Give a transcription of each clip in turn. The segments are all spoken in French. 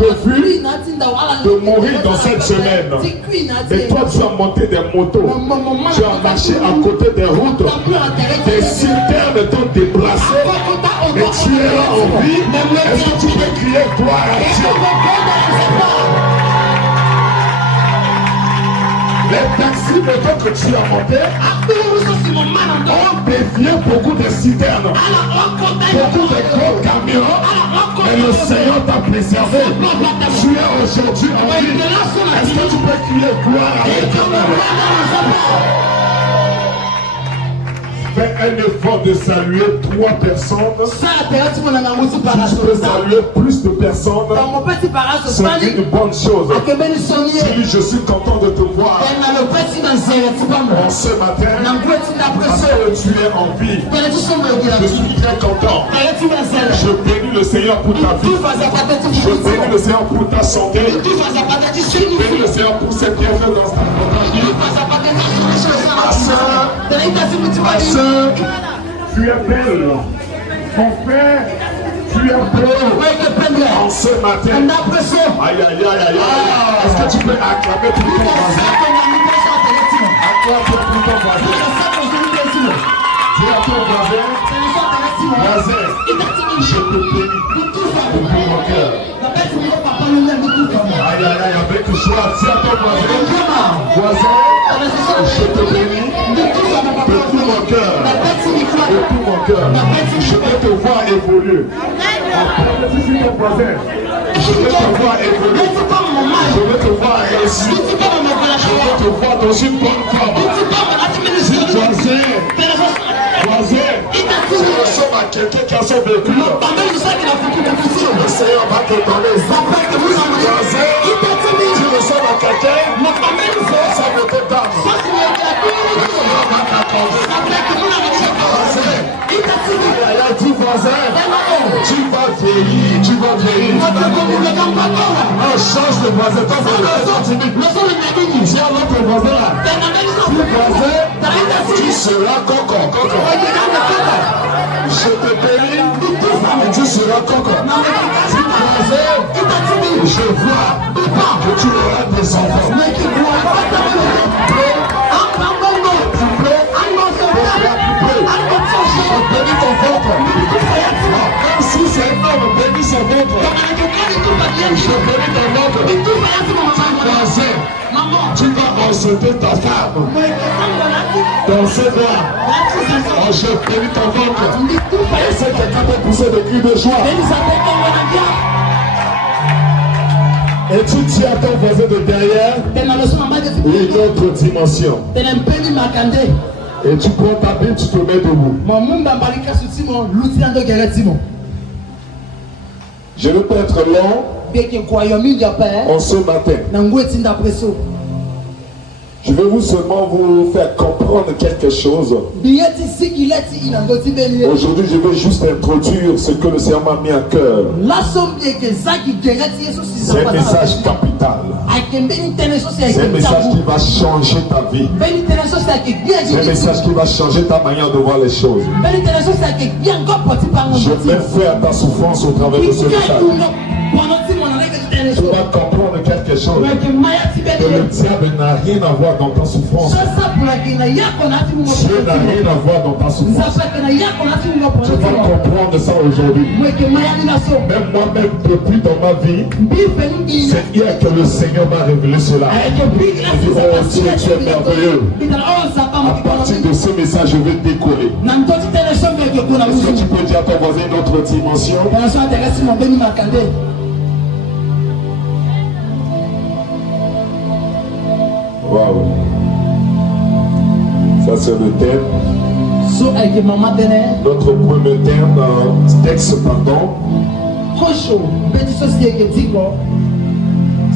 prévu de mourir dans cette semaine. Et toi, tu as monté des motos. Tu as marché à côté des routes. Des citernes t'ont déplacé. Et tu es là en vie. Est-ce que tu peux crier gloire à Dieu? Les taxis que tu as montés ont dévié beaucoup de citernes, beaucoup de gros camions, et le Seigneur t'a préservé. Tu es aujourd'hui en vie. Est-ce que tu peux crier gloire à l'Éternel? Fais un effort de saluer 3 personnes. Tu peux saluer plus de personnes. C'est une bonne chose. Dis, je suis content de te voir en ce matin parce que tu es en vie. Je suis très content. Je bénis le Seigneur pour ta vie. Je bénis le Seigneur pour ta santé. Je bénis le Seigneur pour cette bienfaits dans ta vie. Ma soeur, tu es belle. Mon frère, tu es beau. En ce matin. Aïe, aïe, aïe, aïe, aïe. Est-ce que tu peux acclamer pour ton voisin? Acclame pour ton voisin. Dis à ton voisin, voisin, je te bénis de tout mon cœur. Aïe, aïe, aïe, avec joie. Dis à ton voisin, voisin, je te bénis de tout mon cœur. De tout mon cœur. Je veux te voir évoluer. Je suis ton voisin. Je veux te voir évoluer. Je veux te voir réussir. Je veux te voir dans une bonne forme. Voisin, voisin, je ressemble à quelqu'un qui a son vécu. Le Seigneur va te donner. Voisin, tu ressembles à quelqu'un ça ne te donne. Tu vas vieillir, tu vas vieillir. On change de voisin. Dis à l'autre voisin là. Voisin, tu seras coco. Je te bénis, tu seras coco. Je vois que tu auras des enfants. Bénis ton ventre. Même si c'est un homme, bénis son ventre. Je bénis ton ventre. Voisin, tu vas enceinte ta femme. Dans ce là, je bénis ton ventre. Est-ce que quelqu'un peut pousser des cris de joie? Et tu dis à ton voisin de derrière une autre dimension. Et tu prends ta Bible, tu te mets debout. Je ne veux pas être long en ce matin. Je vais seulement vous faire comprendre quelque chose. Aujourd'hui, je vais juste introduire ce que le Seigneur m'a mis à cœur. C'est un message capital. C'est un message qui va changer ta vie. C'est un message qui va changer ta manière de voir les choses. Je mets fin à ta souffrance au travers de ce message. Tu vas comprendre quelque chose. Que le diable n'a rien à voir dans ta souffrance. Dieu n'a rien à voir dans ta souffrance. Tu vas comprendre ça aujourd'hui. Même moi-même, depuis dans ma vie, c'est hier que le Seigneur m'a révélé cela. Il dit, oh Dieu, tu es merveilleux. À partir de ce message, je vais décoller. Est-ce que tu peux dire à ton voisin une autre dimension? Waouh. Ça c'est le thème. Notre premier thème, texte pardon.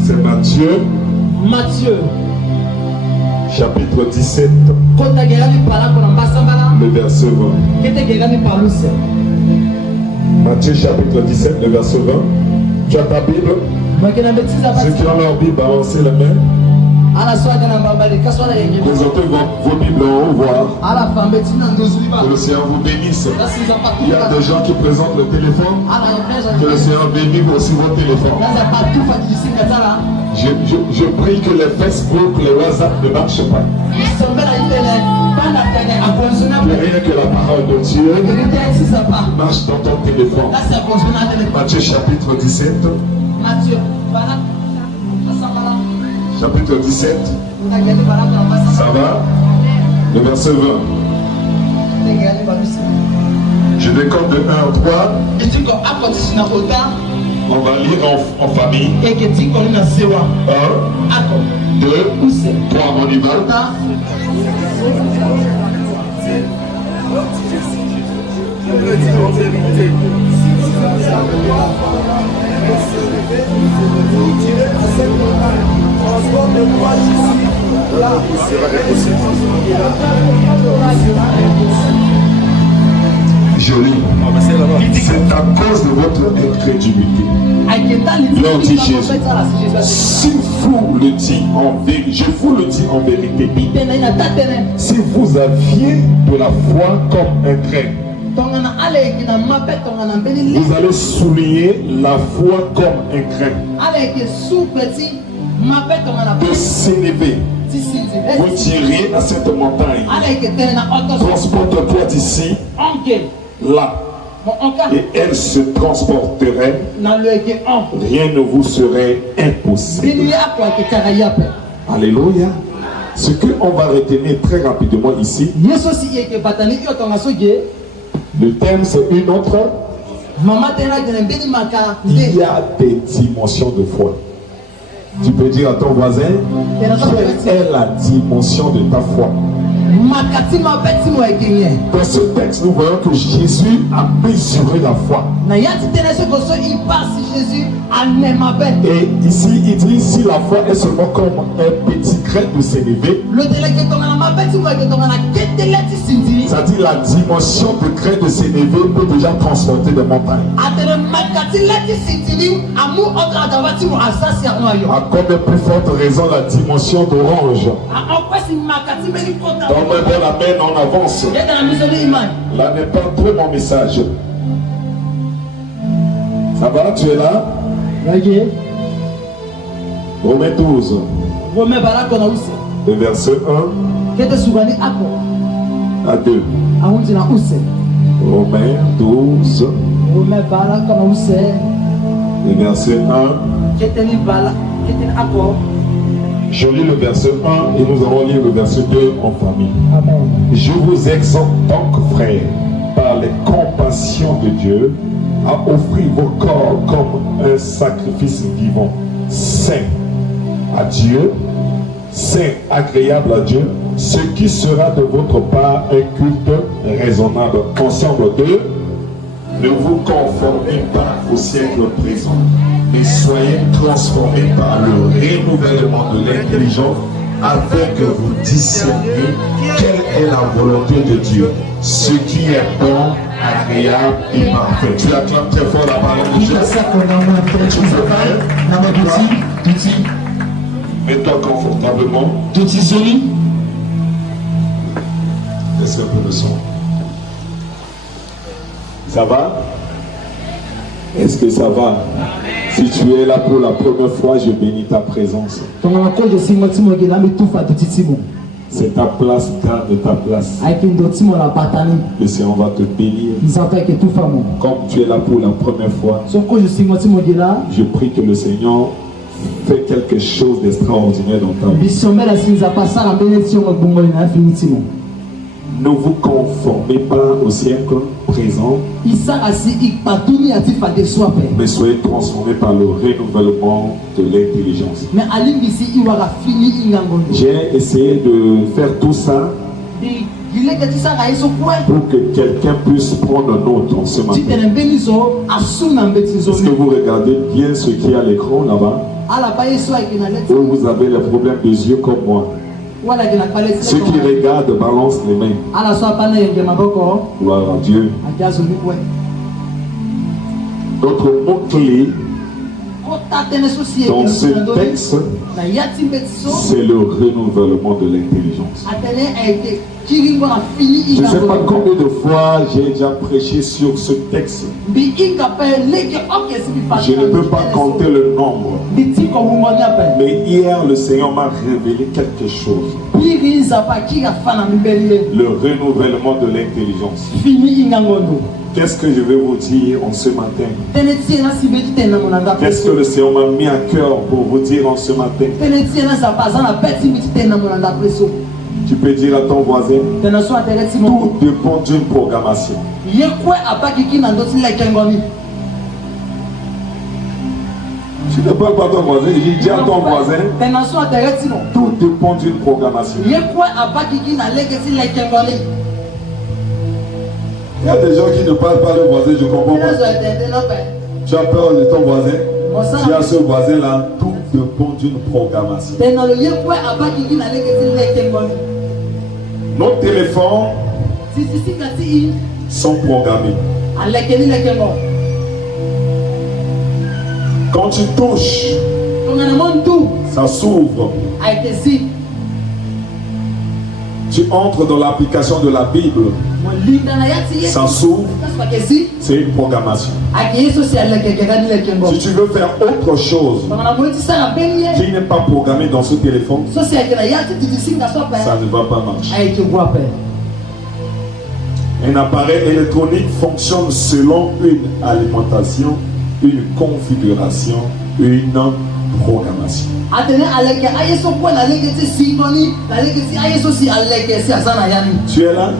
C'est Matthieu. Chapitre 17. Le verset 20. Matthieu chapitre 17, le verset 20. Tu as ta Bible? Ceux qui ont leur Bible, balancez la main. Présentez vos Bibles en haut, voir. Que le Seigneur vous bénisse. Il y a des gens qui présentent le téléphone. Que le Seigneur bénisse aussi vos téléphones. Je prie que les Facebook, les WhatsApp ne marchent pas. Que rien que la parole de Dieu marche dans ton téléphone. Matthieu chapitre 17. Chapitre 17. Ça va? Le verset 20. Je décompte de 1 à 3. On va lire en famille. 1, 2, 3, on y va. Je lis. C'est à cause de votre incrédulité. Leur dit Jésus. Si vous le dites en vérité, je vous le dis en vérité. Si vous aviez de la foi comme un grain, vous allez souligner la foi comme un grain. De s'élever. Vous diriez à cette montagne, transporte-toi d'ici là, et elle se transporterait. Rien ne vous serait impossible. Alléluia. Ce qu'on va retenir très rapidement ici, le thème c'est une autre. Il y a des dimensions de foi. Tu peux dire à ton voisin, quelle est la dimension de ta foi? Dans ce texte, nous voyons que Jésus a mesuré la foi. Et ici, il dit si la foi est seulement comme un petit grain de sénévé, ça dit la dimension de grain de sénévé peut déjà transporter des montagnes. À combien plus forte raison la dimension d'orange? Dans la main, on avance. Là n'est pas trop mon message. Ça va, tu es là? Romains 12. Le verset 1 à 2. Romains 12. Le verset 1. Je lis le verset 1 et nous allons lire le verset 2 en famille. Amen. Je vous exhorte donc, frères, par les compassions de Dieu, à offrir vos corps comme un sacrifice vivant, saint à Dieu, saint, agréable à Dieu, ce qui sera de votre part un culte raisonnable. Ensemble deux, ne vous conformez pas au siècle présent, mais soyez transformés par le renouvellement de l'intelligence, afin que vous discerniez quelle est la volonté de Dieu, ce qui est bon, agréable et parfait. Tu acclames très fort la parole de Dieu. Mets-toi confortablement. Laisse un peu le son. Ça va? Est-ce que ça va? Si tu es là pour la première fois, je bénis ta présence. C'est ta place, garde ta place. Le Seigneur va te bénir. Comme tu es là pour la première fois, je prie que le Seigneur fait quelque chose d'extraordinaire dans ta vie. Ne vous conformez pas au siècle présent, mais soyez transformés par le renouvellement de l'intelligence. J'ai essayé de faire tout ça pour que quelqu'un puisse prendre note en ce matin. Est-ce que vous regardez bien ce qui est à l'écran là-bas? Où vous avez les problèmes des yeux comme moi. Ceux qui regardent balancent les mains. Gloire à Dieu. Notre mot-clé Dans ce texte, c'est le renouvellement de l'intelligence. Je ne sais pas combien de fois j'ai déjà prêché sur ce texte. Je ne peux pas compter le nombre. Mais hier, le Seigneur m'a révélé quelque chose. Le renouvellement de l'intelligence. Qu'est-ce que je vais vous dire en ce matin? Qu'est-ce que le Seigneur m'a mis à cœur pour vous dire en ce matin? Tu peux dire à ton voisin, tout dépend d'une programmation. Tu ne parles pas à ton voisin, je dis à ton voisin, tout dépend d'une programmation. Il y a des gens qui ne parlent pas le voisin, je comprends pas. Tu as peur de ton voisin, tu as ce voisin-là, tout dépend d'une programmation. Nos téléphones sont programmés. Quand tu touches, ça s'ouvre. Tu entres dans l'application de la Bible, ça s'ouvre. C'est une programmation. Si tu veux faire autre chose qui n'est pas programmé dans ce téléphone, ça ne va pas marcher. Un appareil électronique fonctionne selon une alimentation, une configuration, une programmation. Tu es là?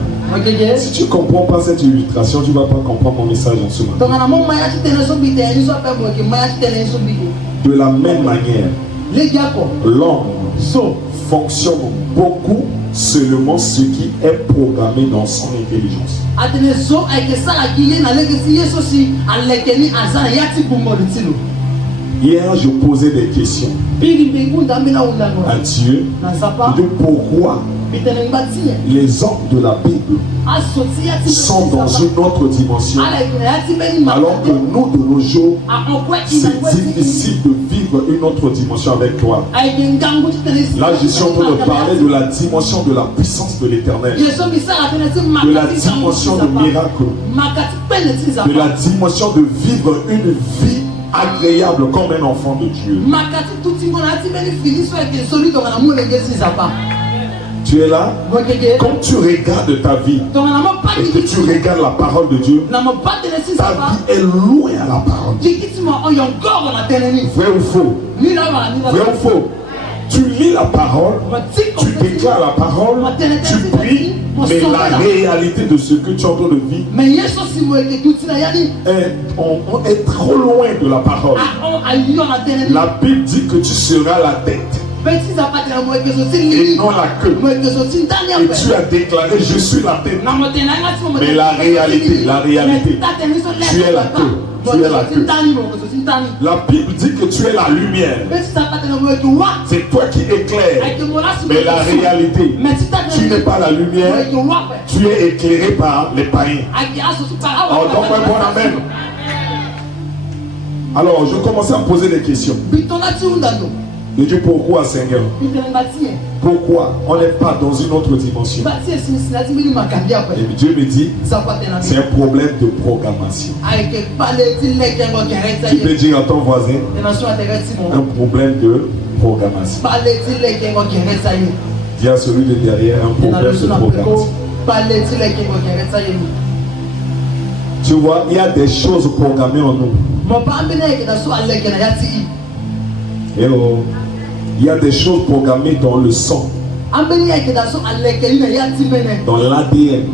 Si tu ne comprends pas cette illustration, tu ne vas pas comprendre mon message en ce moment. De la même manière, l'homme fonctionne beaucoup seulement ce qui est programmé dans son intelligence. Hier, je posais des questions à Dieu. De pourquoi les hommes de la Bible sont dans une autre dimension, alors que nous, de nos jours, c'est difficile de vivre une autre dimension avec toi. Là, je suis en train de parler de la dimension de la puissance de l'Éternel, de la dimension de miracle, de la dimension de vivre une vie agréable comme un enfant de Dieu. Tu es là? Quand tu regardes ta vie et que tu regardes la parole de Dieu, ta vie est loin à la parole. Vrai ou faux? Vrai ou faux? Tu lis la parole, tu déclares la parole, tu pries, mais la réalité de ce que tu es en train de vivre est trop loin de la parole. La Bible dit que tu seras la tête et non la queue. Et tu as déclaré, je suis la tête. Mais la réalité, tu es la queue. Tu es la queue. La Bible dit que tu es la lumière. C'est toi qui éclaires. Mais la réalité, tu n'es pas la lumière. Tu es éclairé par les païens. Oh, donc un bon amen. Alors, je commençais à me poser des questions. Je dis pourquoi, Seigneur? Pourquoi on n'est pas dans une autre dimension? Et Dieu me dit, c'est un problème de programmation. Tu peux dire à ton voisin, un problème de programmation. Dis à celui de derrière, un problème de programmation. Tu vois, il y a des choses programmées en nous. Et il y a des choses programmées dans le sang, dans l'ADN.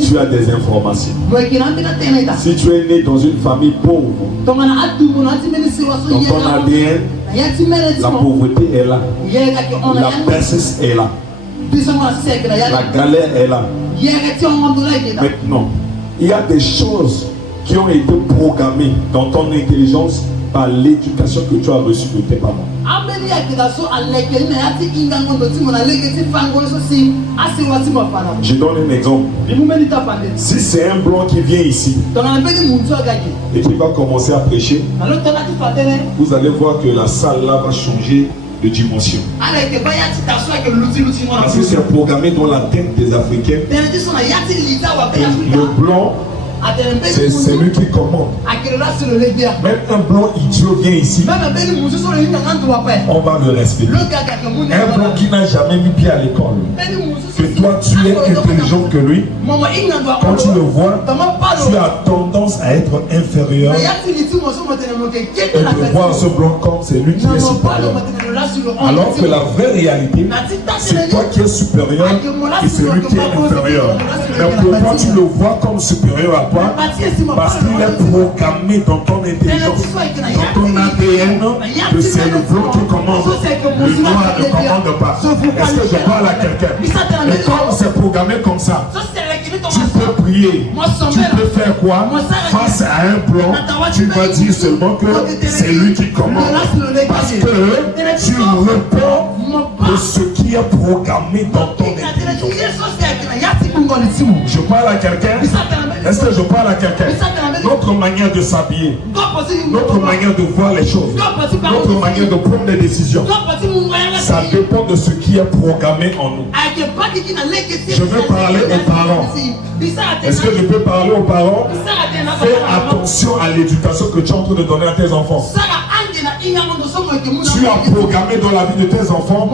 Tu as des informations. Si tu es né dans une famille pauvre, dans ton ADN, la pauvreté est là, la bassesse est là, la galère est là. Maintenant, il y a des choses qui ont été programmées dans ton intelligence par l'éducation que tu as reçue de tes parents. Je donne un exemple. Si c'est un blanc qui vient ici et qui va commencer à prêcher, vous allez voir que la salle là va changer de dimension. Parce que c'est programmé dans la tête des Africains. Le blanc, c'est celui qui commande. Même un blanc idiot vient ici, on va le respecter. Un blanc qui n'a jamais mis pied à l'école, que toi tu es intelligent que lui, quand tu le vois, tu as tendance à être inférieur et de voir ce blanc comme c'est lui qui est supérieur. Alors que la vraie réalité, c'est toi qui es supérieur et c'est lui qui est inférieur. Mais pourquoi tu le vois comme supérieur à toi? Parce qu'il est programmé dans ton intelligence, dans ton ADN, que c'est le blanc qui commande, le noir ne commande pas. Est-ce que je parle à quelqu'un? Et comme c'est programmé comme ça, tu peux prier, tu peux faire quoi? Face à un blanc, tu vas dire seulement que c'est lui qui commande. Parce que tu réponds de ce qui est programmé dans ton intelligence. Je parle à quelqu'un? Est-ce que je parle à quelqu'un? Notre manière de s'habiller, notre manière de voir les choses, notre manière de prendre des décisions, ça dépend de ce qui est programmé en nous. Je veux parler aux parents. Est-ce que je peux parler aux parents? Fais attention à l'éducation que tu es en train de donner à tes enfants. Tu as programmé dans la vie de tes enfants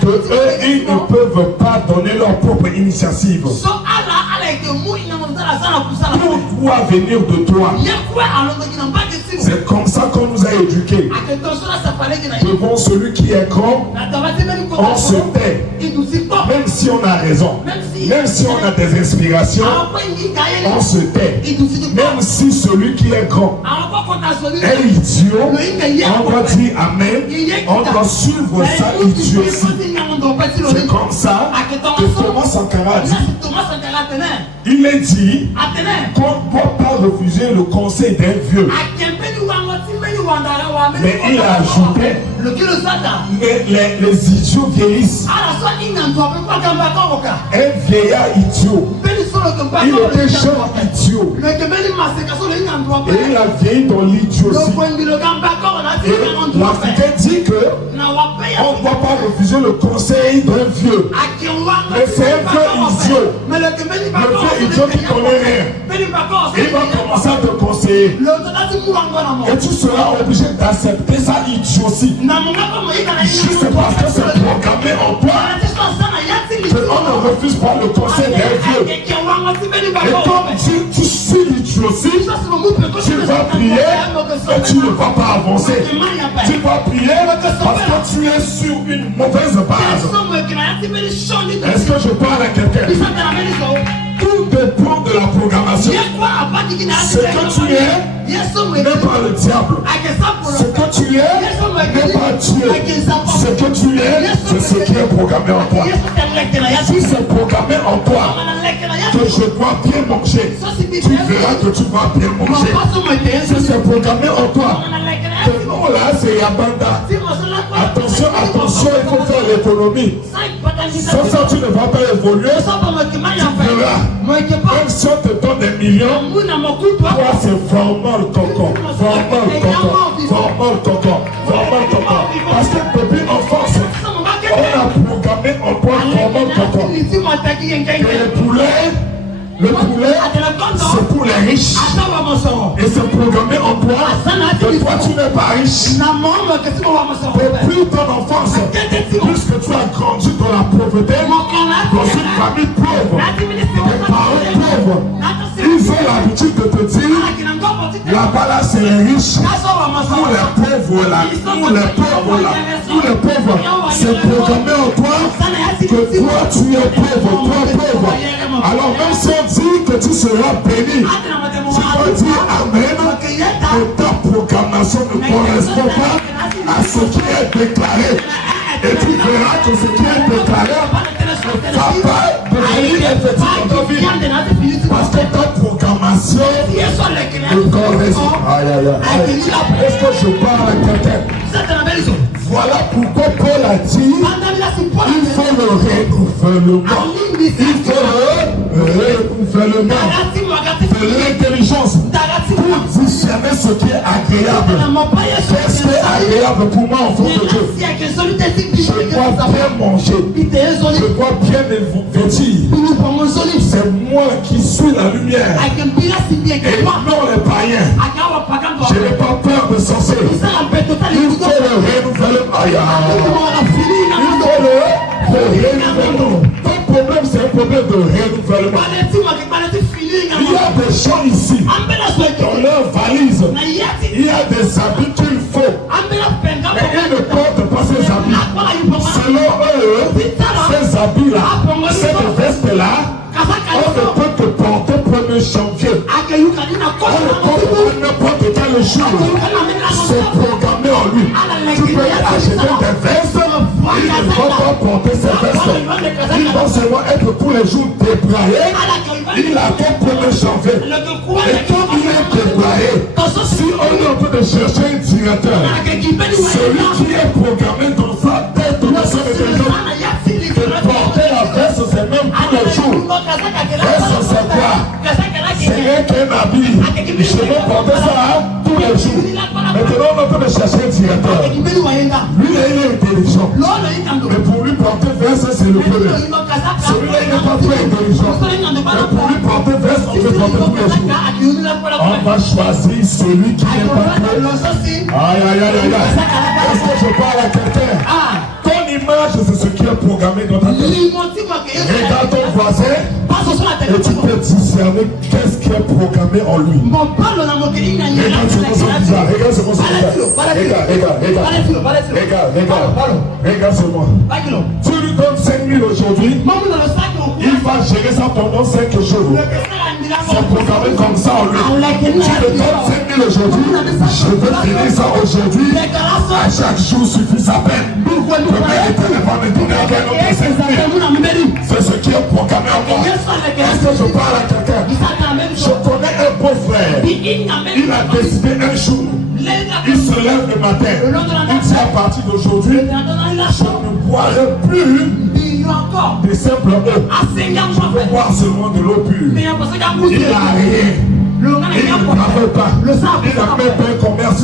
que eux, ils ne peuvent pas donner leur propre initiative. Tout doit venir de toi. C'est comme ça qu'on nous a éduqués. Devant celui qui est grand, on se tait. Même si on a raison, même si on a des inspirations, on se tait. Même si celui qui est grand est idiot, on va dire Amen. On doit suivre ça idiotie. C'est comme ça que Thomas Sankara dit. Il est dit qu'on ne doit pas refuser le conseil d'un vieux. Mais il a ajouté, mais les idiots vieillissent. Un vieillard idiot, il était jeune idiot. Et il a vieilli dans l'idiotie. Et l'Africain dit que on ne doit pas refuser le conseil d'un vieux. Mais c'est un vieux idiot. Le vieux idiot qui ne connaît rien. Il va commencer à te conseiller. Et tu seras obligé d'accepter ça idiotie. Juste parce que c'est programmé en toi. On ne refuse pas le conseil d'un vieux. Et comme tu suis l'idiotie, tu vas prier et tu ne vas pas avancer. Tu vas prier parce que tu es sur une mauvaise base. Est-ce que je parle à quelqu'un? Tout dépend de la programmation. Ce que tu es n'est pas le diable. Ce que tu es n'est pas Dieu. Ce que tu es, c'est ce qui est programmé en toi. Si c'est programmé en toi que je dois bien manger, tu verras que tu vas bien manger. Si c'est programmé en toi que non, là c'est Yabanda. Attention, attention, il faut faire l'économie. Sans ça, tu ne vas pas évoluer. Tu verras. Même si on te donne des millions, toi c'est vraiment le cocon. Vraiment le cocon. Vraiment le cocon. Vraiment le cocon. Parce que depuis enfance, on a programmé en toi vraiment le cocon. Le poulet, c'est pour les riches. Et c'est programmé en toi que toi tu n'es pas riche. Depuis ton enfance, puisque tu as grandi dans la pauvreté, dans une famille pauvre, des parents pauvres, ils ont l'habitude de te dire, là-bas là c'est les riches, pour les pauvres là, pour les pauvres là, pour les pauvres, c'est programmé en toi que toi tu es pauvre, toi pauvre. Alors même si on dit que tu seras béni, tu vas dire Amen, que ta programmation ne correspond pas à ce qui est déclaré. Et tu verras que ce qui est déclaré va pas devenir effectivement ta vie. Parce que ta programmation dimension de ton esprit. Aïe, aïe, aïe. Est-ce que je parle à quelqu'un? Voilà pourquoi Paul a dit il faut le renouvellement. Il faut le renouvellement de l'intelligence pour discerner ce qui est agréable. Qu'est-ce qui est agréable pour moi en fond de Dieu? Je dois bien manger. Je dois bien me vêtir. C'est moi qui suis la lumière et non les païens. Je n'ai pas peur de sorcier. Il faut le renouvellement. Aïe, il faut le renouvellement. Ton problème, c'est un problème de renouvellement. Il y a des gens ici dans leur valise. Il y a des habits qu'il faut. Mais ils ne portent pas ces habits. Selon eux, ces habits-là, cette veste-là, on ne peut que porter 1er janvier. On ne n'importe quel jour. C'est programmé en lui. Tu peux acheter des vestes. Il ne va pas porter ces vestes. Il va seulement être tous les jours débraillé. Il attend 1er janvier. Et quand il est débraillé, si on est en train de chercher un directeur, celui qui est programmé dans sa tête de son intelligence, de porter la veste, c'est même tous les jours. Veste, c'est quoi? C'est rien qu'un habit. Je vais porter ça tous les jours. Maintenant, on est en train de chercher un directeur. Lui, il est intelligent. Mais pour lui porter veste, c'est le problème. Celui-là, il n'est pas très intelligent. Mais pour lui porter veste, on peut porter tous les jours. On va choisir celui qui n'est pas très. Aïe, aïe, aïe, aïe. Est-ce que je parle à quelqu'un? Ton image, c'est ce qui est programmé dans ta tête. Regarde ton voisin et tu peux discerner qu'est-ce qui est programmé en lui. Regarde ce qu'on se dit. Regarde ce qu'on se dit. Regarde ce moi. Tu lui donnes 5 000 aujourd'hui. Il va gérer ça pendant 5 jours. C'est programmé comme ça en lui. Tu lui donnes 5 000 aujourd'hui. Je veux finir ça aujourd'hui. À chaque jour suffit sa peine. C'est ce qui est programmé en moi. Est-ce que je parle à quelqu'un? Je connais un beau frère. Il a décidé un jour. Il se lève le matin. Il dit à partir d'aujourd'hui, je ne boirai plus de simple eau. Je veux boire seulement de l'eau pure. Il n'a rien. Il ne travaille pas. Il n'a même pas un commerce.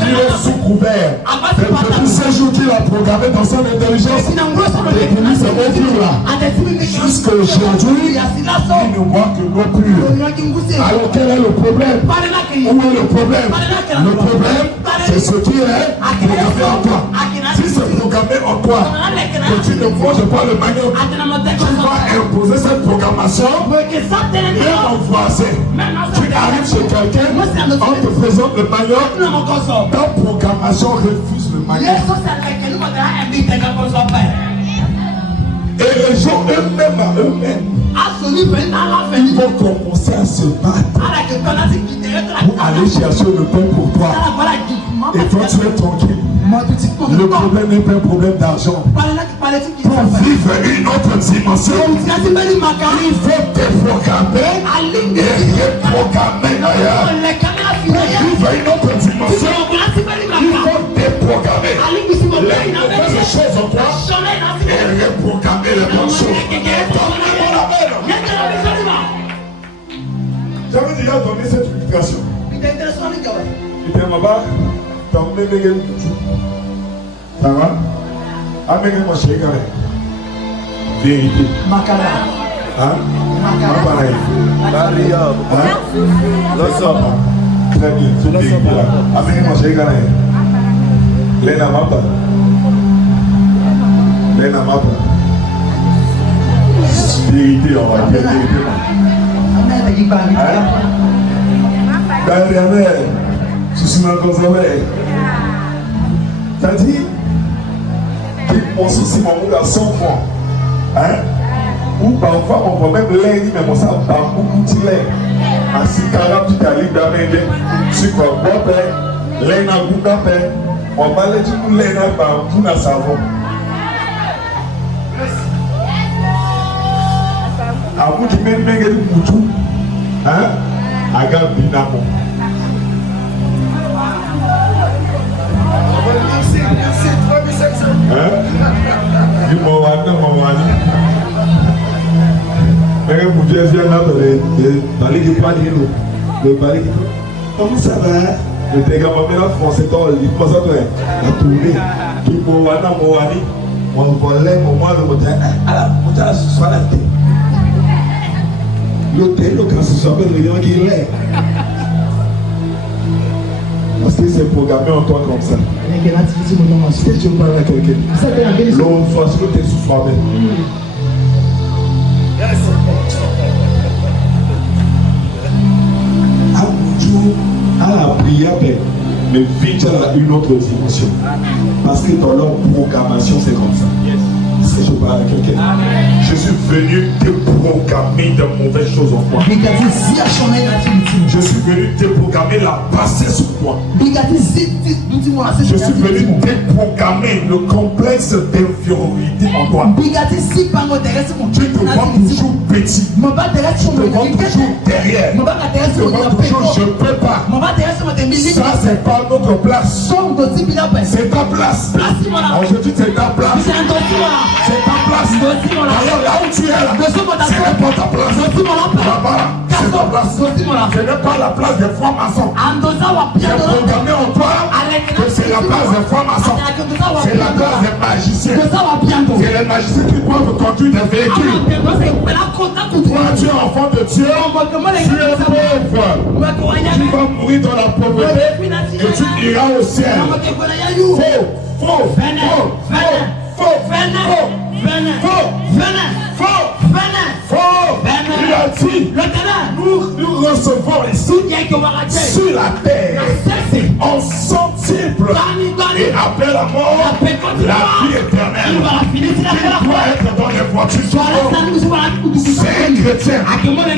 Il est sous couvert. Depuis ce jour qu'il a programmé dans son intelligence, depuis lui c'est l'eau pure là. Jusqu'à aujourd'hui, il ne boit que l'eau pure. Alors quel est le problème? Où est le problème? Le problème, c'est ce qui est programmé en toi. Si c'est programmé en toi, que tu ne manges pas le manioc, tu vas imposer cette programmation même en voisin. Tu arrives chez quelqu'un, on te présente le manioc, ta programmation refuse le manioc. Et les gens eux-mêmes à eux-mêmes, ils vont commencer à se battre pour aller chercher le pain pour toi. Et toi tu es tranquille. Le problème n'est pas un problème d'argent. Pour vivre une autre dimension, il faut déprogrammer et reprogrammer ailleurs. Pour vivre une autre dimension, il faut déprogrammer les mauvaises choses en toi et reprogrammer les bonnes choses. J'avais déjà donné cette illustration. Il était là-bas. Ça va? Amène moi chez Gare. Vérité. Makara. Hein? Makara. Très bien, c'est vérité là. Amène moi chez Gare. Lena Mapa. Lena Mapa. Vérité, on va dire vérité. Derrière, je suis dans le sommeil. T'as dit qu'il pense aussi mon garçon fort. Hein? Ou parfois on va même l'air, mais moi ça va beaucoup de l'air. Ainsi qu'à tu t'as libre d'amener. Tu vas boire, l'air n'a goût d'amener. On va aller du l'air n'a pas tout dans savon. À vous qui m'aimez le moutou. Hein? Agabinamo. Comment ça va? Le dégât m'a français dans le livre, ça doit la tournée. Qui m'ouana mouani, mon volet, mon mois de moteur. Alors, moteur, ce soit la tête. L'hôtel, quand ce soit le rayon qui est. Parce que c'est programmé en toi comme ça. Est-ce que tu veux parler à quelqu'un? L'autre fois, ce que tu es sous toi-même. À la prière, mais vite à une autre dimension. Parce que dans leur programmation, c'est comme ça. Est-ce que je parle à quelqu'un? Je suis venu déprogrammer de mauvaises choses en toi. Je suis venu déprogrammer la bassesse sur toi. Je suis venu déprogrammer le complexe d'infériorité en toi. Tu te vois toujours petit. Tu te vois toujours derrière. Tu te vois toujours je ne peux pas. Ça c'est pas notre place. C'est ta place. Aujourd'hui c'est ta place. C'est ta place. Alors là où tu es là, ce n'est pas ta place. Là-bas, c'est ta place. Ce n'est pas la place des francs-maçons. J'ai programmé en toi que c'est la place des francs-maçons. C'est la place des magiciens. C'est les magiciens qui peuvent conduire des véhicules. Toi, tu es enfant de Dieu. Tu es pauvre. Tu vas mourir dans la pauvreté et tu iras au ciel. Il a dit, nous recevons ici sur la terre en centuple et après la mort la vie éternelle. Il doit être dans les voitures. C'est un chrétien.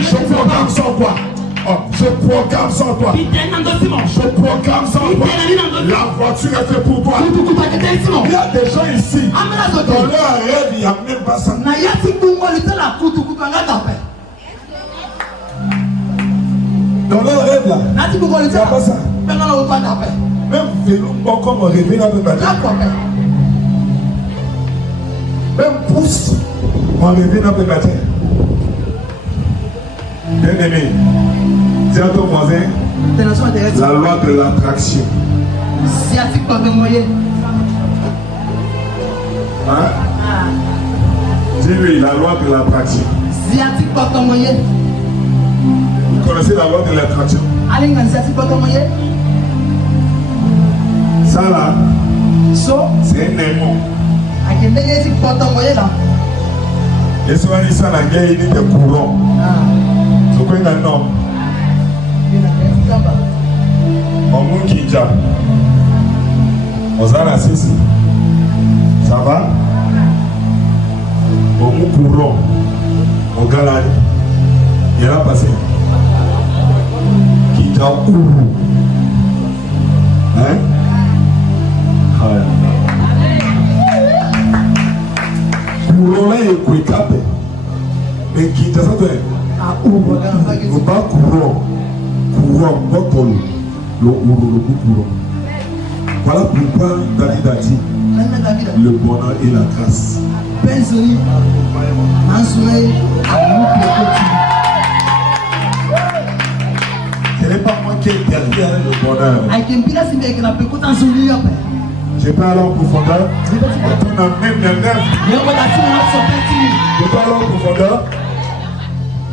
Je programme sans toi. Je programme sans toi. Je programme sans toi. La voiture est faite pour toi. Il y a des gens ici. Dans leur rêve, il n'y a même pas ça. Dans leur rêve là, il n'y a pas ça. Même vélo, comme on rêve, même pouce, on rêve dans le matin. Bien aimé, dis à ton voisin la loi de l'attraction. Hein? Dis-lui la loi de l'attraction. Vous connaissez la loi de l'attraction? Ça là, c'est un aimant. Et souvent, il s'en a gagné, il dit des courants. C'est quoi un nom? On m'a dit déjà. On s'en a six. Ça va? On m'a courant. On galère. Il a passé. Qui t'a ouvert. Hein? Courant là, il est capé. Mais qui t'a fait? Faut pas courant, votre le courant. Voilà pourquoi David a dit le bonheur et la grâce. Ce n'est pas moi qui est derrière le bonheur. Je peux aller en profondeur. On a même les rêves. Je peux aller en profondeur.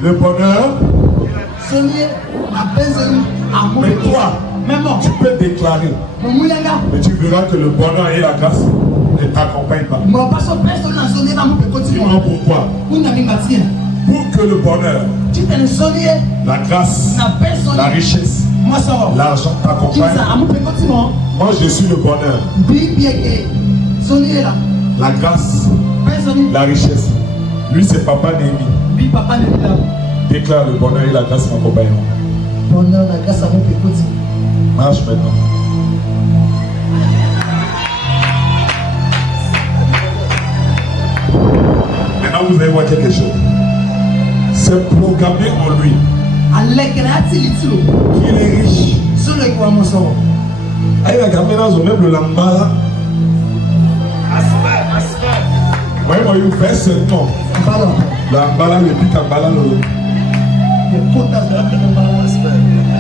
Le bonheur, mais toi, tu peux déclarer, mais tu verras que le bonheur et la grâce ne t'accompagnent pas. Dis-moi pourquoi. Pour que le bonheur, la grâce, la richesse, l'argent t'accompagnent. Moi je suis le bonheur, la grâce, la richesse. Lui c'est Papa Némi. Déclare le bonheur et la grâce m'accompagnent. Bonheur, la grâce à mon petit. Marche maintenant. Maintenant vous allez voir quelque chose. C'est programmé en lui qu'il est riche. Aïe, la caméra, ils ont même le lambala. Oui, moi, il fait seulement. Lambala, le pic à bala,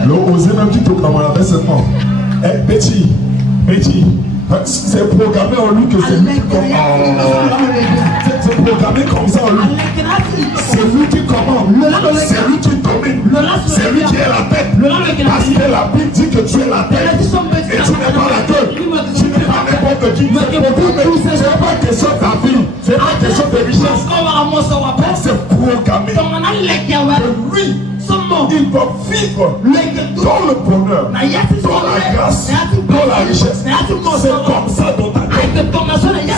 le osé même qui te comme on fait seulement. Eh, petit, c'est programmé en lui que c'est lui qui commande. C'est programmé comme ça en lui. C'est lui qui commande. C'est lui qui domine. C'est lui qui est la tête. Parce que la Bible dit que tu es la tête. Et tu n'es pas la queue. Tu n'es pas n'importe qui. C'est programmé. C'est pas question de ta vie. C'est pas question de richesse. C'est programmé. Que lui, il va vivre dans le bonheur, dans la grâce, dans la richesse. C'est comme ça dans ta vie.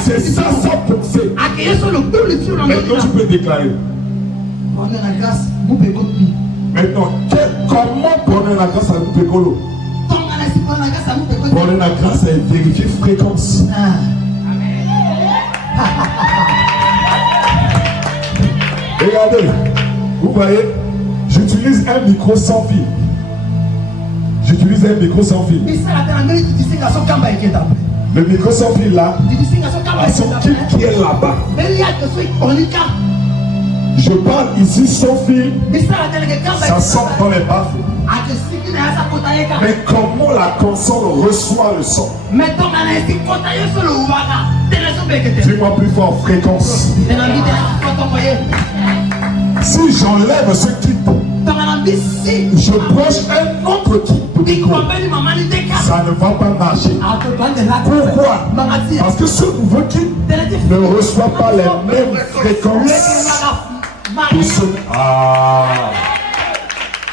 C'est ça sa pensée. Maintenant tu peux déclarer. Maintenant, comment donner la grâce à nous pécolo? Donner la grâce à vérifier fréquence. Regardez, vous voyez, j'utilise un micro sans fil. J'utilise un micro sans fil. Le micro sans fil là, à son kit qui est là-bas. Je parle ici sans fil, ça sort dans les baffes. Mais comment la console reçoit le son? Dis-moi plus fort, fréquence. Si j'enlève ce kit, je branche un autre kit, ça ne va pas marcher. Pourquoi? Parce que ce nouveau kit ne reçoit pas les mêmes fréquences.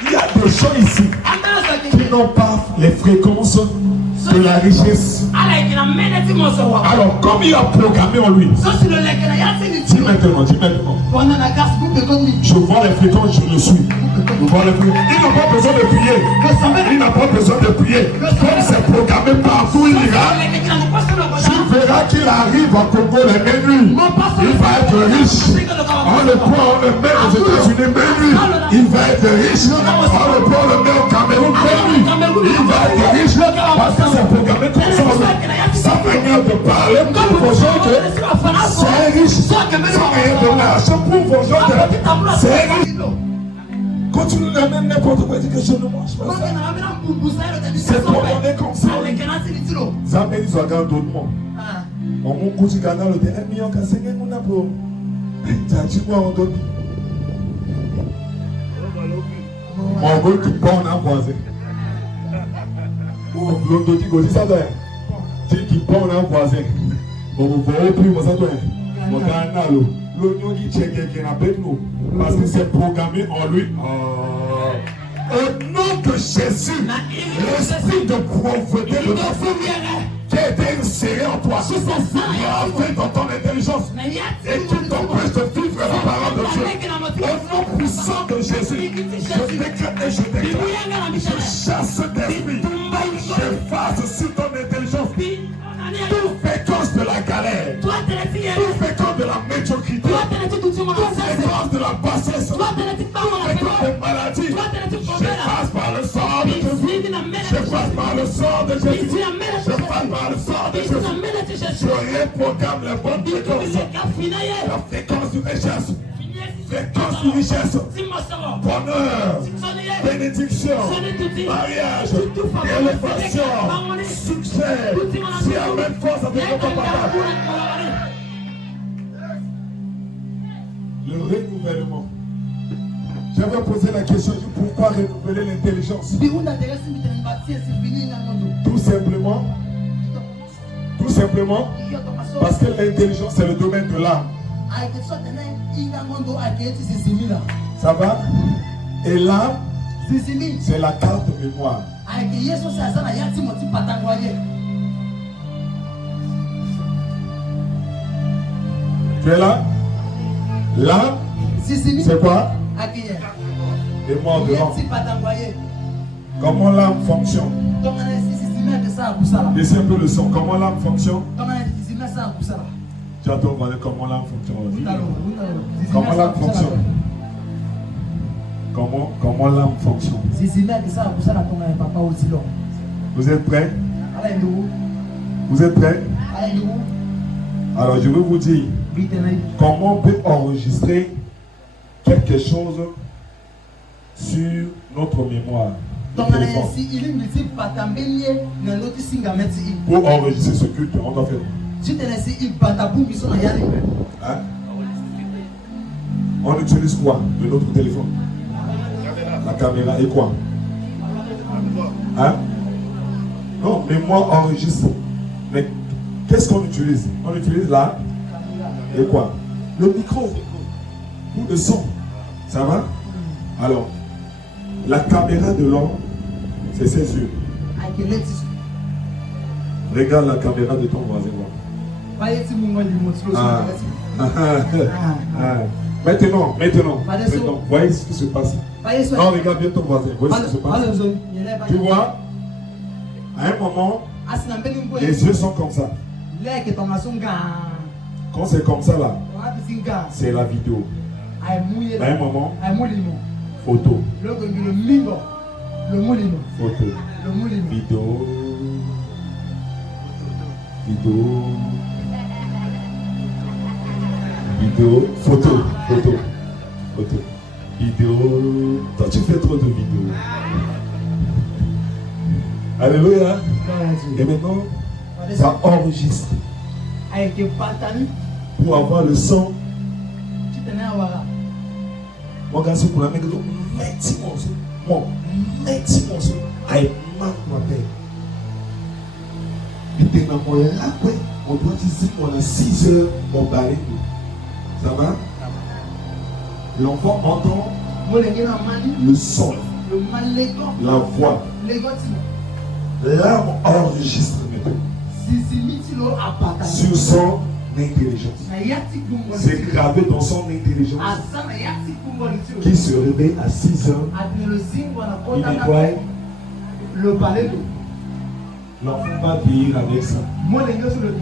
Il y a des gens ici qui n'ont pas les fréquences de la richesse. Alors, comme il a programmé en lui, dis maintenant. Je vois les fréquences, je le suis. Il n'a pas besoin de prier. Comme c'est programmé partout, il ira. Tu verras qu'il arrive en Congo les menus. Il va être riche. On le prend, on le met aux États-Unis menus. Il va être riche. On le prend, on le met au Cameroun menus. Il va être riche. Parce que c'est programmé comme ça. Sa manière de parler prouve aux gens que c'est riche. Sa manière de marcher prouve aux gens que c'est riche. Quand tu nous amènes n'importe quoi, dis que je ne mange pas ça. C'est pour donner comme ça. Zambé, ils ont gagné d'autres mots. On m'a dit que le dernier million qui a saigné, on a pour. Tu as dit quoi, on donne? Mon gars qui porte en voisin. L'autre dit que ça doit être. Tu qui porte en voisin. On va au plus, moi ça doit être. Mon gars, l'oignon qui tient quelqu'un avec nous. Parce que c'est programmé en lui. Au nom de Jésus, l'esprit de pauvreté qui a été inséré en toi, qui a fait dans ton intelligence et qui t'empêche de vivre la parole de Dieu. Au nom puissant de Jésus, je décrète et je déclare. Je chasse d'esprit. J'efface sur ton intelligence toute fréquence de la galère, toute fréquence de la médiocrité, toute fréquence de la bassesse, toute fréquence de maladie. J'efface par le sang de Jésus. J'efface par le sang de Jésus. J'efface par le sang de Jésus. Je reprogramme les bonnes fréquences. La fréquence du richesse. Fréquence du richesse. Bonheur. Bénédiction. Mariage. Élévation. Succès. Si amène force avec ton papa. Le renouvellement. J'avais posé la question du pourquoi renouveler l'intelligence. Tout simplement, parce que l'intelligence c'est le domaine de l'âme. Ça va? Et l'âme, c'est la carte mémoire. Tu es là? L'âme, c'est quoi? Et moi devant. Comment l'âme fonctionne? Laissez un peu le son. Comment l'âme fonctionne? Tu as regarder comment l'âme fonctionne. Comment l'âme fonctionne? Comment l'âme fonctionne. Vous êtes prêts? Vous êtes prêts? Alors je veux vous dire comment on peut enregistrer quelque chose sur notre mémoire. Pour enregistrer ce culte, on doit faire. Hein? On utilise quoi de notre téléphone? La caméra et quoi? Hein? Non, mais moi enregistre. Mais qu'est-ce qu'on utilise? On utilise là et quoi? Le micro ou le son. Ça va? Alors, la caméra de l'homme, c'est ses yeux. Regarde la caméra de ton voisin. Maintenant, voyez ce qui se passe. Non, regarde bien ton voisin. Voyez ce qui se passe. Tu vois, à un moment, les yeux sont comme ça. Quand c'est comme ça là, c'est la vidéo. À un moment, photo. Photo. Vidéo. Vidéo. Photo. Vidéo. Toi, tu fais trop de vidéos. Alléluia. Et maintenant, ça enregistre. Pour avoir le son. Mon gars, c'est pour la mec. Mettez mon son. Aïe, ma paix. Et t'es dans mon après. On doit dire qu'on a 6 heures pour parler. Ça va? L'enfant entend le son, la voix. L'âme enregistre sur son intelligence. C'est gravé dans son intelligence qui se réveille à 6 heures. Il nettoie. L'enfant va vieillir avec ça.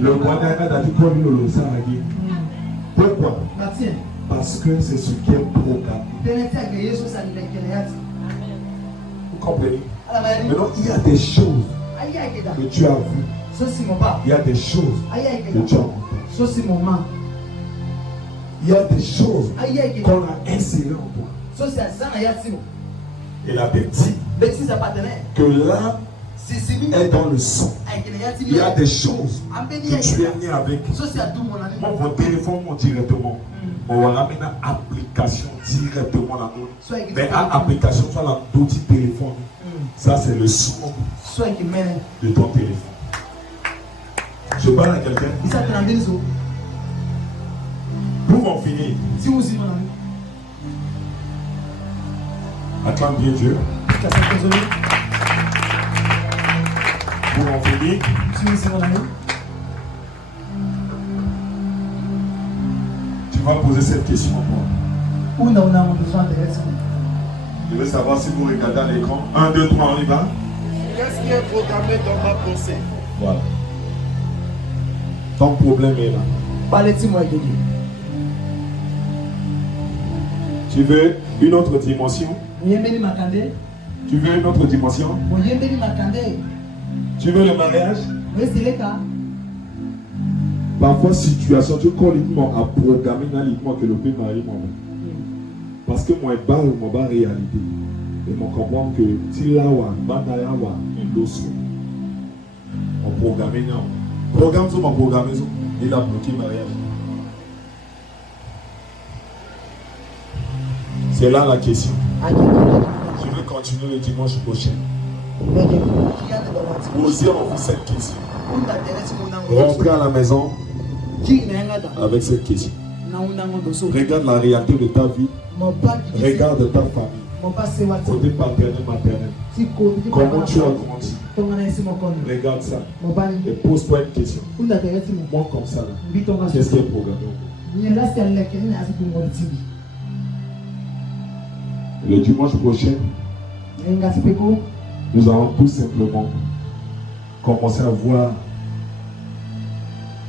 Le Guadana a dit qu'on lui le dit. Pourquoi? Parce que c'est ce qui est programmé. Vous comprenez? Maintenant, il y a des choses que tu as vues. Il y a des choses que tu as entendues. Il y a des choses qu'on a insérées en toi. Et la Bible dit que l'âme est dans le sang. Il y a des choses que tu es né avec. Moi, mon téléphone, mon directement. On va ramener une application directement dans nous. Mais l'application sur l'outil téléphone, ça c'est le son de ton téléphone. Je parle à quelqu'un. Pour en finir, acclame bien Dieu. Pour en finir, tu vas poser cette question à moi. Je veux savoir si vous regardez à l'écran. 1, 2, 3, on y va. Qu'est-ce qui est programmé dans ma pensée? Voilà. Ton problème est là. Tu veux une autre dimension? Tu veux une autre dimension? Tu veux le mariage? Parfois, situation, tu connais à programmer dans l'idée que le pays marie moi-même. Parce que moi, je suis en réalité. Et je comprends que si là, on programme. Programme sur mon programme, il a bloqué le mariage. C'est là la question. Je vais continuer le dimanche prochain. Vous aussi, on vous cette question. Rentrez à la maison avec cette question. Regarde la réalité de ta vie. Regarde ta famille. Côté paternel, maternel. Comment tu as grandi. Regarde ça. Et pose-toi une question. Moi comme ça là. Qu'est-ce qui est programmé? Le dimanche prochain, nous allons tout simplement commencer à voir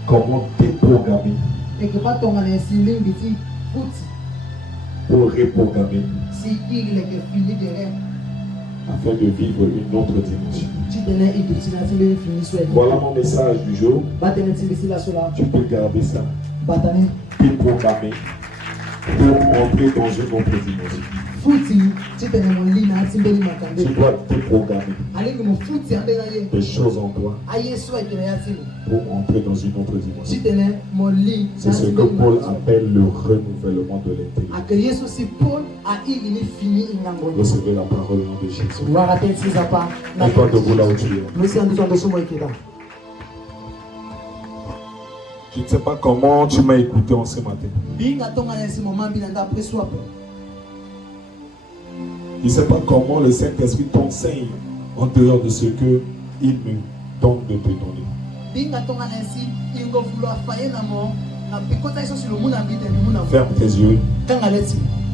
comment déprogrammer pour reprogrammer afin de vivre une autre dimension. Voilà mon message du jour. Tu peux garder ça. Déprogrammer pour entrer dans une autre dimension. Tu dois déprogrammer des choses en toi pour entrer dans une autre dimension. C'est ce que Paul appelle le renouvellement de l'intérieur. Recevez la parole au nom de Jésus. Mets-toi debout là où tu es. Je ne sais pas comment tu m'as écouté en ce matin. Je ne sais pas comment le Saint-Esprit t'enseigne en dehors de ce qu'il me donne de te donner. Ferme tes yeux.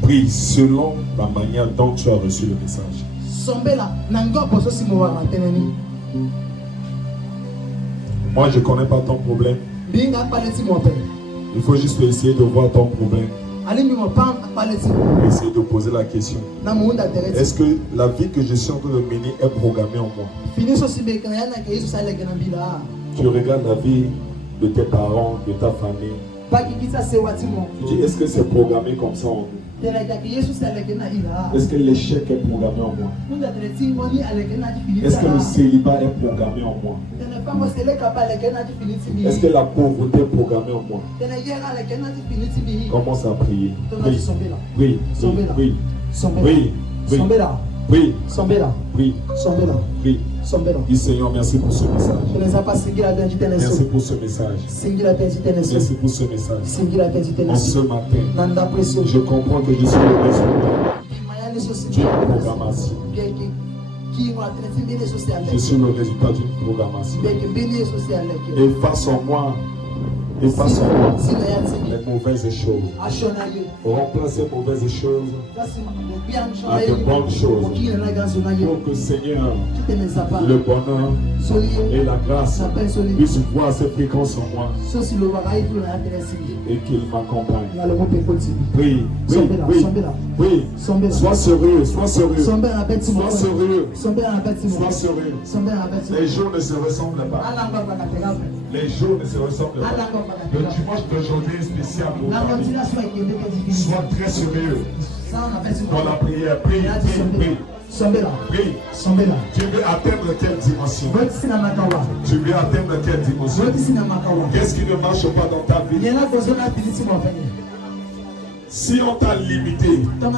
Prie selon la manière dont tu as reçu le message. Moi, je ne connais pas ton problème. Il faut juste essayer de voir ton problème. Essayer de poser la question. Est-ce que la vie que je suis en train de mener est programmée en moi? Tu regardes la vie de tes parents, de ta famille. Tu dis, est-ce que c'est programmé comme ça en nous? Est-ce que l'échec est programmé en moi? Est-ce que le célibat est programmé en moi? Est-ce que la pauvreté est programmée en moi? Commence à prier. Oui, oui, oui, oui, oui, oui, oui. Dis Seigneur, merci pour ce message. Merci pour ce message. Merci pour ce message. En ce matin, je comprends que je suis le résultat d'une programmation. Je suis le résultat d'une programmation. Efface en moi les mauvaises choses. Remplace les mauvaises choses à de bonnes choses. Pour que Seigneur, le bonheur et la grâce puissent voir ces fréquences en moi et qu'ils m'accompagnent. Oui, oui, oui, oui. Sois sérieux, sois sérieux. Sois sérieux. Sois sérieux. Les jours ne se ressemblent pas. Les jours ne se ressemblent pas. Le dimanche d'aujourd'hui est spécial pour toi. Sois très sérieux dans la prière. Prie, prie, prie. Tu veux atteindre quelle dimension? Tu veux atteindre quelle dimension? Qu'est-ce qui ne marche pas dans ta vie? Si on t'a limité, on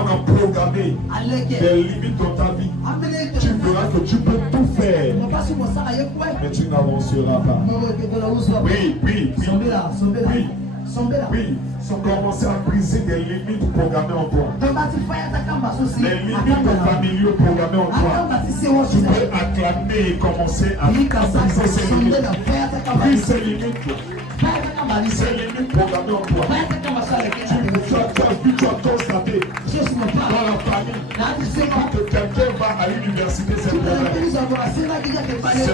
a programmé des limites dans ta vie, tu verras que tu peux tout faire, mais tu n'avanceras pas. Oui, oui, oui, oui. Oui, commencer à briser des limites programmées en toi. Les limites familiaux programmées en toi. Tu peux acclamer et commencer à briser ces limites. Brise ces limites. Ces limites programmées en toi. Tu as constaté dans la famille que quelqu'un va à l'université, c'est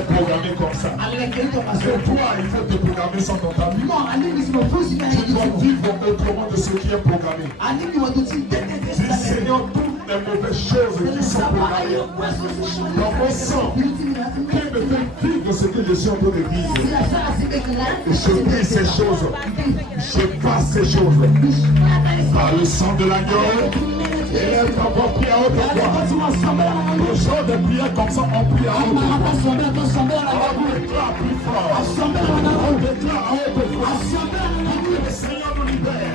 programmé comme ça. Mais toi, il faut te programmer sans ton ta vie. Tu dois vivre autrement de ce qui est programmé. Dis Seigneur, toutes les mauvaises choses qui sont programmées dans mon sang, qui me fait vivre ce que je suis en train de vivre. Je brise ces choses. Je passe ces choses. Par le sang de l'agneau. Élève ta voix, prie à haute voix. Le jour de prière comme ça, on prie à haute voix. On déclare plus fort. On déclare à haute voix. Le Seigneur nous libère.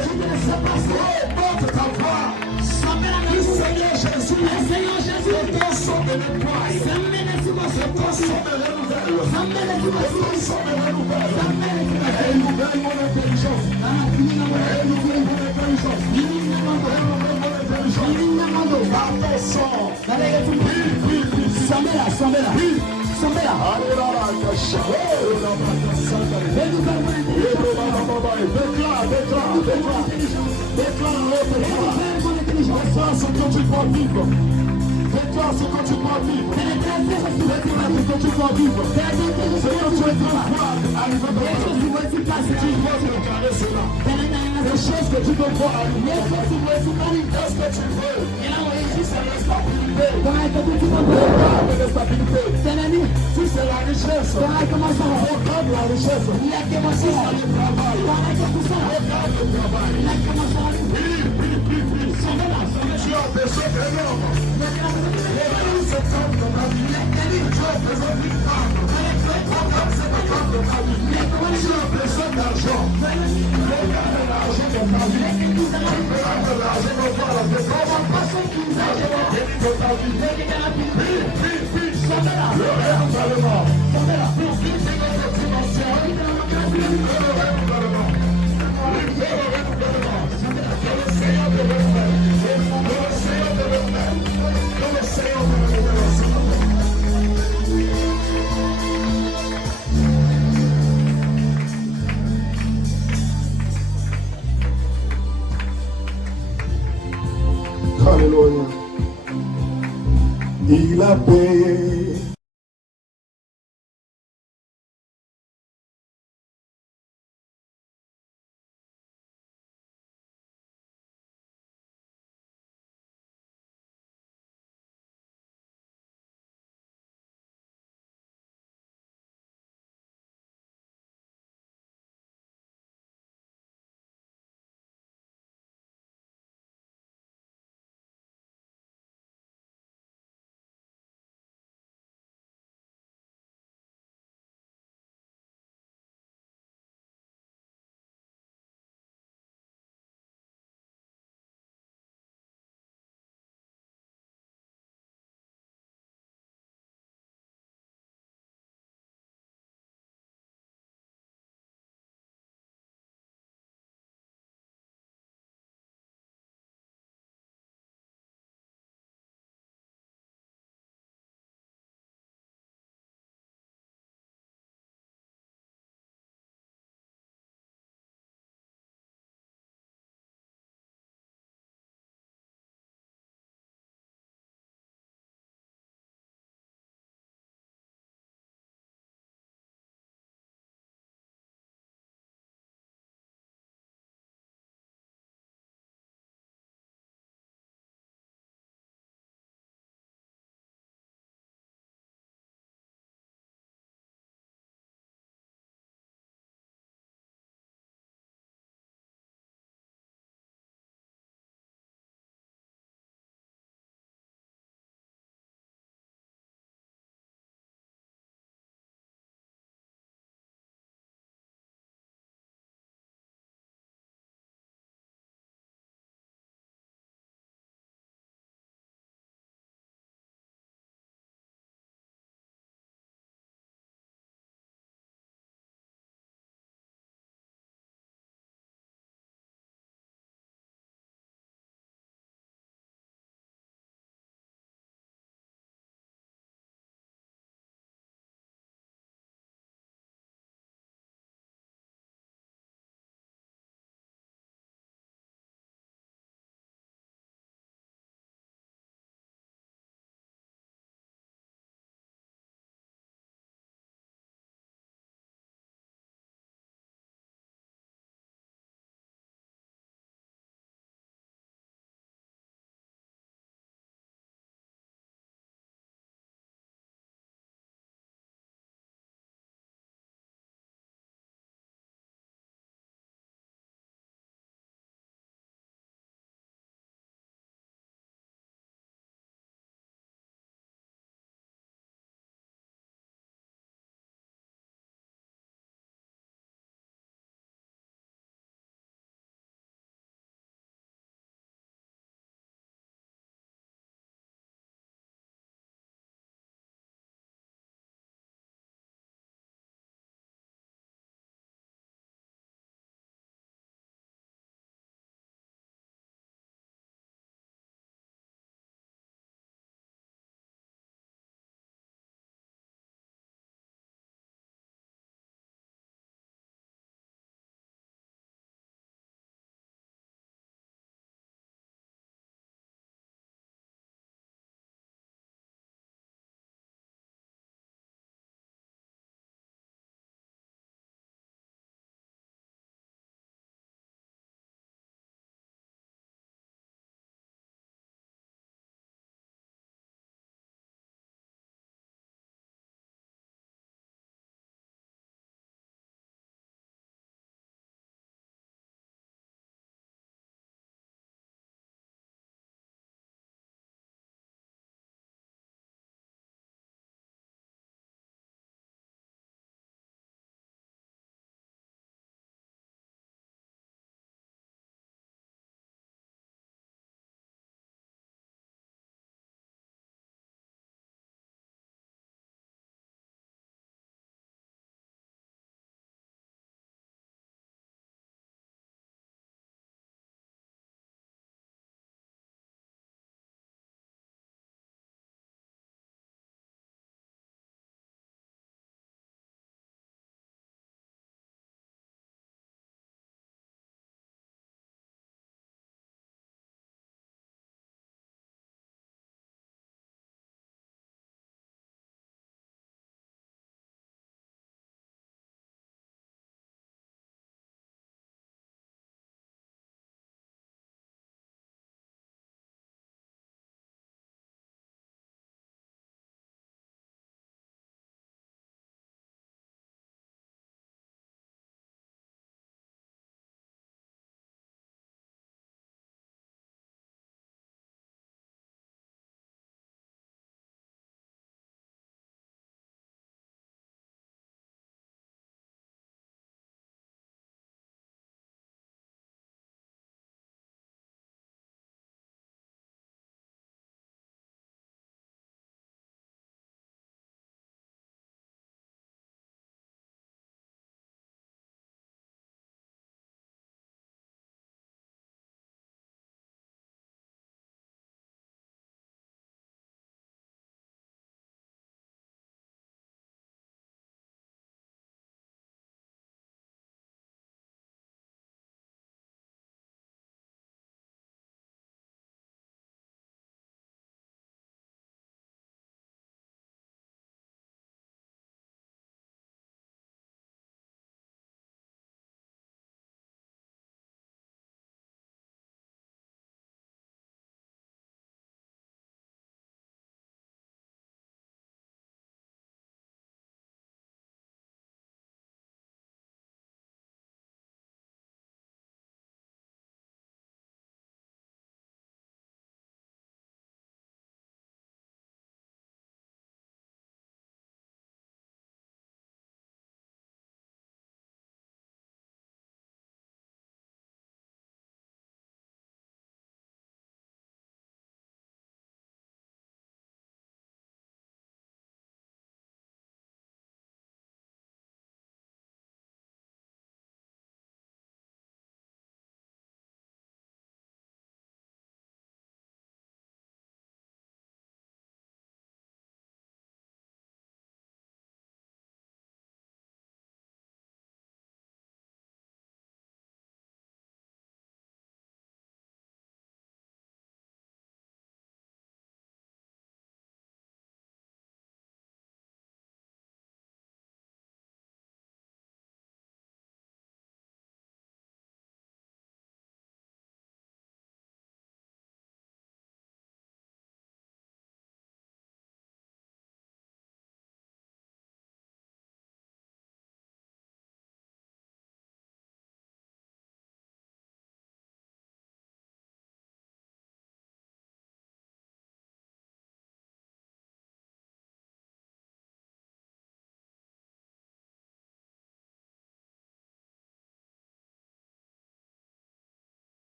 Porte ta voix. Le Seigneur Jésus. Le ton sang me nettoie. Le ton sang me renouvelle. Le ton sang me renouvelle. Renouvelle mon intelligence. Renouvelle mon intelligence. Déclare ce que tu dois vivre. Déclare ce que tu dois vivre. Déclare ce que tu dois vivre. Ce que tu es en train de voir arriver dans ta vie. Tu dois déclarer cela. choses que tu peux voir arriver. Est-ce que tu veux? Si c'est la stabilité, regarde la stabilité. Si c'est la richesse, regarde la richesse. Si c'est le travail, regarde le travail. Tu as besoin d'énormes. C'est comme dans ta vie. Tu as besoin d'une femme. C'est comme dans ta vie. Tu as besoin d'argent. Regarde l'argent dans ta vie. Regarde l'argent dans ta vie. Dans ta vie. Le réencadrement. Pour vivre dans notre dimension. Le réencadrement.